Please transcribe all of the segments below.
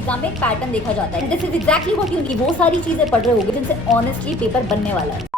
Exam में एक pattern देखा जाता है। This is exactly what you need. वो सारी चीजें पढ़ रहे होगे जिनसे ऑनेस्टली पेपर बनने वाला है।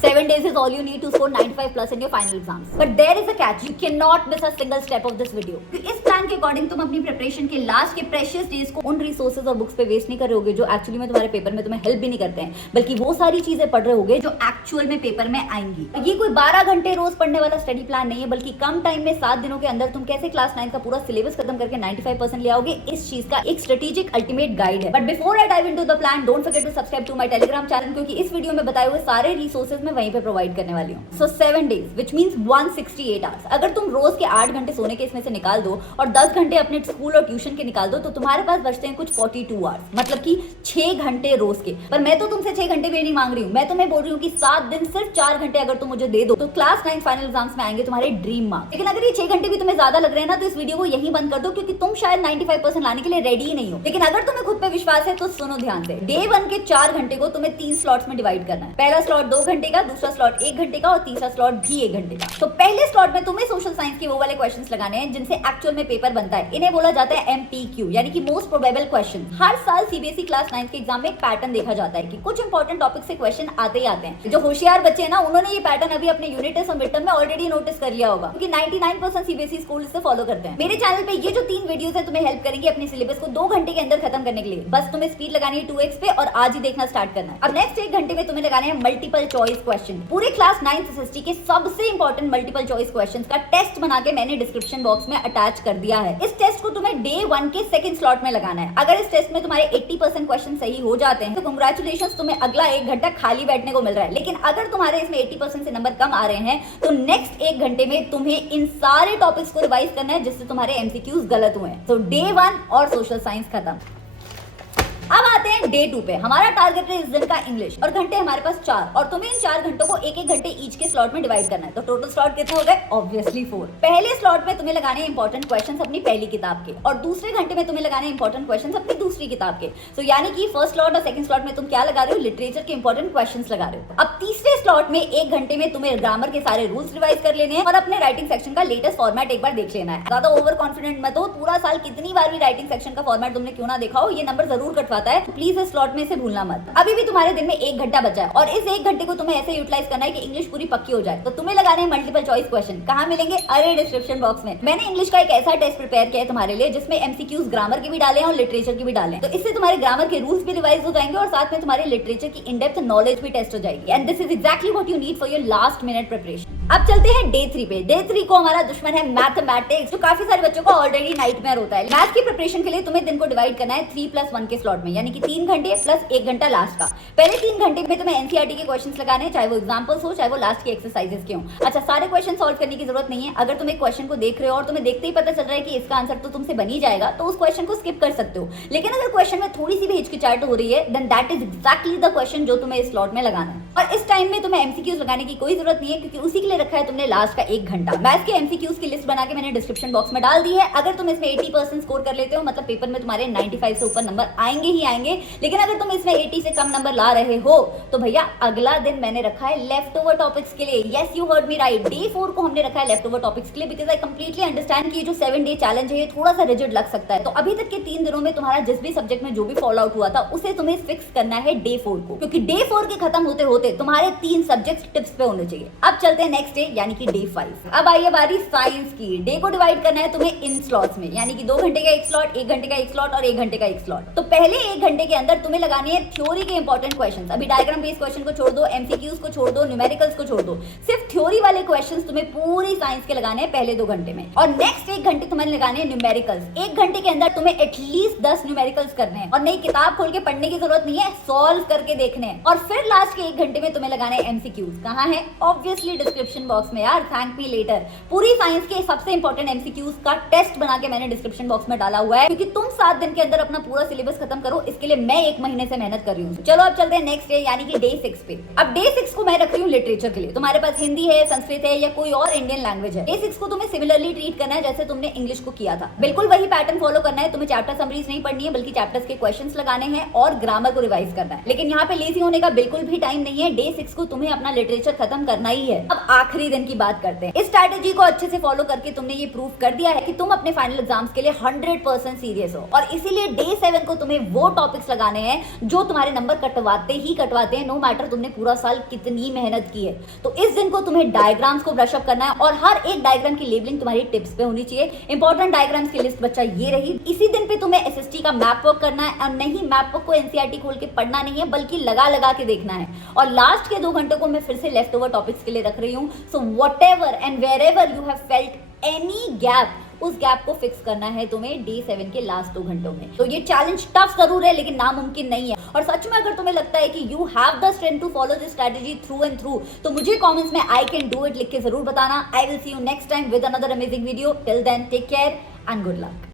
7 days is all you need to score 95 plus in your final exams. But there is a catch. You cannot miss a single step of this video. इस प्लान के अकॉर्डिंग तुम अपनी प्रिपरेशन के last के precious days को उन resources और books पे वेस्ट नहीं कर रहे होगे जो एक्चुअली में तुम्हारे पेपर में तुम्हें हेल्प भी नहीं करते हैं, बल्कि वो सारी चीजें पढ़ रहे होगे जो एक्चुअल में पेपर में आएंगी। ये कोई 12 घंटे रोज पढ़ने वाला स्टडी प्लान नहीं है, बल्कि कम टाइम में 7 दिनों के अंदर तुम कैसे क्लास 9 का पूरा सिलेबस खत्म करके 95% ले आओगे, इस चीज का एक स्ट्रेटेजिक अल्टीमेट गाइड है। But before I dive into the plan, don't forget to subscribe to my Telegram channel, क्योंकि इस वीडियो में बताए हुए सारे रिसोर्सेज मैं वहीं पे प्रोवाइड करने वाली हूँ। सो 7 days which means 168 hours। अगर तुम रोज के 8 घंटे सोने के इसमें से निकाल दो और 10 घंटे अपने स्कूल और ट्यूशन के निकाल दो, तो तुम्हारे पास बचते हैं कुछ 42 hours, मतलब कि 6 घंटे रोज के। पर मैं तो तुमसे 6 घंटे भी नहीं मांग रही हूँ, मैं तुम्हें बोल रही हूँ कि 7 दिन सिर्फ 4 घंटे अगर तुम मुझे दे दो तो क्लास 9 फाइनल एग्जाम्स में आएंगे तुम्हारे ड्रीम मार्क्स। लेकिन अगर ये 6 घंटे भी तुम्हें ज्यादा लग रहे हैं ना, तो इस वीडियो को यहीं बंद कर दो, क्योंकि तुम शायद 95% लाने के लिए रेडी ही नहीं हो। लेकिन अगर तुम्हें खुद पे विश्वास है तो सुनो ध्यान से। डे 1 के 4 घंटे को तुम्हें 3 स्लॉट्स में डिवाइड करना है। पहला स्लॉट 2 घंटे का, दूसरा स्लॉट 1 घंटे का और तीसरा स्लॉट भी 1 घंटे का। तो पहले स्लॉट में तुम्हें सोशल साइंस के वो वाले क्वेश्चंस लगाने हैं जिनसे एक्चुअल में पेपर बनता है। इन्हें बोला जाता है एमपीक्यू, यानी कि मोस्ट प्रोबेबल क्वेश्चन। हर साल सीबीएसई क्लास 9 के एग्जाम में एक पैटर्न देखा जाता है कि कुछ इंपॉर्टेंट टॉपिक से क्वेश्चन आते ही आते हैं। जो होशियार बच्चे हैं ना, उन्होंने ये पैटर्न अभी अपने यूनिट टेस्ट और मिड टर्म में ऑलरेडी नोटिस कर लिया होगा, क्योंकि 99% सीबीएसई स्कूल इसे फॉलो करते हैं। मेरे चैनल पे ये जो 3 वीडियोस हैं तुम्हें हेल्प करेंगी अपने सिलेबस को 2 घंटे के अंदर खत्म करने के लिए। बस तुम्हें स्पीड लगानी है 2x पे और आज ही देखना स्टार्ट करना है। अब नेक्स्ट 1 घंटे में तुम्हें लगाने हैं मल्टीपल चॉइस क्वेश्चन। पूरे क्लास 9 एसएसटी के सबसे इंपॉर्टेंट मल्टीपल चॉइस क्वेश्चंस का टेस्ट बना के मैंने डिस्क्रिप्शन बॉक्स में अटैच कर दिया है। इस टेस्ट को तुम्हें डे 1 के सेकंड स्लॉट में लगाना है। अगर इस टेस्ट में तुम्हारे 80% क्वेश्चन सही हो जाते हैं तो कांग्रेचुलेशंस, तुम्हें अगला 1 घंटा खाली बैठने को मिल रहा है। लेकिन अगर तुम्हारे इसमें 80% से नंबर कम आ रहे हैं तो नेक्स्ट 1 घंटे में तुम्हें इन सारे टॉपिक्स को रिवाइज करना है जिससे तुम्हारे एमसीक्यूज गलत हुए हैं। तो डे 1 और सोशल साइंस खत्म। अब आते हैं डे 2 पे। हमारा टारगेट है इस दिन का इंग्लिश और घंटे हमारे पास 4, और तुम्हें इन 4 घंटों को 1-1 घंटे ईच के स्लॉट में डिवाइड करना है। तो टोटल स्लॉट कितने हो गए? ऑब्वियसली 4। पहले स्लॉट में तुम्हें लगाने हैं इंपॉर्टेंट क्वेश्चंस अपनी पहली किताब के, और दूसरे घंटे में तुम्हें लगाने हैं इंपॉर्टेंट क्वेश्चंस अपनी दूसरी किताब के। तो यानी कि फर्स्ट स्लॉट और सेकंड स्लॉट में तुम क्या लगा रहे हो? लिटरेचर के इंपॉर्टेंट क्वेश्चंस लगा रहे हो। अब तीसरे स्लॉट में 1 घंटे में तुम्हें ग्रामर के सारे रूल्स रिवाइज कर लेने हैं और अपने राइटिंग सेक्शन का लेटेस्ट फॉर्मेट एक बार देख लेना है। ज्यादा ओवर कॉन्फिडेंट मत हो, पूरा साल कितनी बार भी राइटिंग सेक्शन का फॉर्मेट तुमने क्यों ना देखा हो, ये नंबर जरूर कटवाता है। प्लीज स्लॉट में से भूलना मत। अभी भी तुम्हारे दिन में 1 घंटा बचा है और इस 1 घंटे को तुम्हें ऐसे यूटिलाइज करना है कि इंग्लिश पूरी पक्की हो जाए। तो तुम्हें लगाने हैं मल्टीपल चॉइस क्वेश्चन। कहां मिलेंगे? अरे डिस्क्रिप्शन बॉक्स में। मैंने इंग्लिश का एक ऐसा टेस्ट प्रिपेयर किया है तुम्हारे लिए जिसमें एमसीक्यूज ग्रामर के भी डाले हैं और लिटरेचर के भी डाले हैं। तो इससे तुम्हारे ग्रामर के रूल्स भी रिवाइज हो जाएंगे और साथ में तुम्हारे लिटरेचर की इन डेप्थ नॉलेज भी टेस्ट हो जाएगी। And this is exactly what you need for your last minute preparation. अब चलते हैं डे 3 पे। डे 3 को हमारा दुश्मन है मैथमेटिक्स, जो काफी सारे बच्चों को ऑलरेडी नाइटमेयर होता है। मैथ्स की प्रिपरेशन के लिए तुम्हें दिन को डिवाइड करना है 3+1 के स्लॉट में, यानी कि 3 घंटे प्लस 1 घंटा लास्ट का। पहले 3 घंटे में तुम्हें एनसीईआरटी के क्वेश्चंस लगाने हैं, चाहे वो एग्जांपल्स हो चाहे वो लास्ट के एक्सरसाइजेस के हो। अच्छा, सारे क्वेश्चन सॉल्व करने की जरूरत नहीं है। अगर तुम एक क्वेश्चन को देख रहे हो और तुम्हें देखते ही पता चल रहा है कि इसका आंसर तो तुमसे बन ही जाएगा, तो उस क्वेश्चन को स्किप कर सकते हो। लेकिन अगर क्वेश्चन में थोड़ी सी भी हिचकिचाहट हो रही है, then that is exactly the question जो तुम्हें इस स्लॉट में लगाना है। और इस टाइम में तुम्हें एमसीक्यूज लगाने की कोई जरूरत नहीं है, क्योंकि उसी के लिए रखा है तुमने लास्ट का 1 घंटा। मैथ्स के एमसीक्यूज की लिस्ट बना के मैंने डिस्क्रिप्शन बॉक्स में डाल दी है। अगर तुम इसमें 80% स्कोर कर लेते हो, मतलब पेपर में तुम्हारे 95 से ऊपर नंबर आएंगे ही आएंगे। लेकिन अगर तुम इसमें 80 से कम नंबर ला रहे हो तो भैया अगला दिन मैंने रखा है लेफ्ट ओवर टॉपिक्स के लिए। Yes, you heard me right. Day 4 को हमने रखा है लेफ्ट ओवर टॉपिक्स के लिए, बिकॉज आई कंप्लीटली अंडरस्टैंड कि ये जो 7 डे चैलेंज है ये थोड़ा सा रिजिड लग सकता है। तो अभी तक के 3 दिनों में तुम्हारा जिस भी सब्जेक्ट में जो भी फॉल आउट हुआ था उसे तुम्हें फिक्स करना है डे 4 को, क्योंकि डे 4 के खत्म होते होते तुम्हारे 3 सब्जेक्ट्स टिप्स पे होने चाहिए। अब चलते हैं नेक्स्ट डे, यानी कि डे 5। अब आई है बारी साइंस की। डे को डिवाइड करना है तुम्हें इन स्लॉट्स में, यानी कि 2 घंटे का 1 स्लॉट, 1 घंटे का 1 स्लॉट और 1 घंटे का 1 स्लॉट। तो पहले 1 घंटे के अंदर तुम्हें लगाने हैं थ्योरी के इंपॉर्टेंट क्वेश्चंस। अभी डायग्राम बेस्ड क्वेश्चन को छोड़ दो, एमसीक्यूज को छोड़ दो, न्यूमेरिकल्स को छोड़ दो, सिर्फ थ्योरी वाले क्वेश्चंस तुम्हें पूरी साइंस के लगाने हैं पहले 2 घंटे में। और नेक्स्ट 1 घंटे तुम्हें लगाने हैं न्यूमेरिकल्स। 1 घंटे के अंदर तुम्हें एटलीस्ट 10 न्यूमेरिकल्स करने हैं और नई किताब खोल के पढ़ने की जरूरत नहीं है, सॉल्व करके देखने हैं। और फिर लास्ट के 1 घंटे में तुम्हें लगाने हैं एमसीक्यूज। कहां है? ऑब्वियसली डिस्क्रिप्शन बॉक्स में यार, थैंक मी लेटर। पूरी साइंस के सबसे इंपॉर्टेंट एमसीक्यूज का टेस्ट बना के मैंने डिस्क्रिप्शन बॉक्स में डाला हुआ है, क्योंकि तुम 7 दिन के अंदर अपना पूरा सिलेबस खत्म करो, इसके लिए मैं 1 महीने से मेहनत कर रही हूँ। चलो अब चलते हैं नेक्स्ट डे यानी कि डे 6 पे। अब डे 6 को मैं रख रही हूँ लिटरेचर के लिए। तुम्हारे पास हिंदी है, संस्कृत है या कोई और इंडियन लैंग्वेज है, डे 6 को तुम्हें सिमिलरली ट्रीट करना है जैसे तुमने इंग्लिश को किया था। बिल्कुल वही पैटर्न फॉलो करना है। तुम्हें चैप्टर समरीज नहीं पढ़नी है बल्कि चैप्टर्स के क्वेश्चंस लगाने हैं और ग्रामर को रिवाइज करना है। लेकिन यहाँ पे लेजी होने का बिल्कुल भी टाइम नहीं है। डे 6 को तुम्हें अपना लिटरेचर खत्म करना ही है। अब आखिरी दिन की बात करते हैं। इस स्ट्रैटेजी को अच्छे से फॉलो करके तुमने ये प्रूव कर दिया है कि तुम अपने फाइनल एग्जाम्स के लिए 100% सीरियस हो और इसीलिए डे 7 को तुम्हें वो टॉपिक्स लगाने हैं जो तुम्हारे नंबर कटवाते हैं, नो मैटर तुमने पूरा साल कितनी मेहनत की है। तो इस दिन को तुम्हें डायग्राम्स को ब्रश अप करना है और हर एक डायग्राम की लेबलिंग तुम्हारी टिप्स पे होनी चाहिए। इंपॉर्टेंट डायग्राम्स की लिस्ट बच्चा ये रही। इसी दिन पे तुम्हें एसएसटी का मैप वर्क करना है और नहीं मैप वर्क को एनसीईआरटी खोल के पढ़ना नहीं है बल्कि लगा के देखना है। और लास्ट के 2 घंटों को मैं फिर से लेफ्ट ओवर टॉपिक्स के लिए रख रही हूँ। So whatever and wherever you have felt any gap, उस गैप को फिक्स करना है तुम्हें डे 7 के लास्ट 2 घंटों में। तो ये चैलेंज टफ जरूर है लेकिन नामुमकिन नहीं है। और सच में अगर तुम्हें लगता है कि you have the strength to follow this strategy through and through तो मुझे कमेंट्स में आई कैन डू इट लिख के जरूर बताना। I will see you next time with another amazing video. Till then take care and good luck.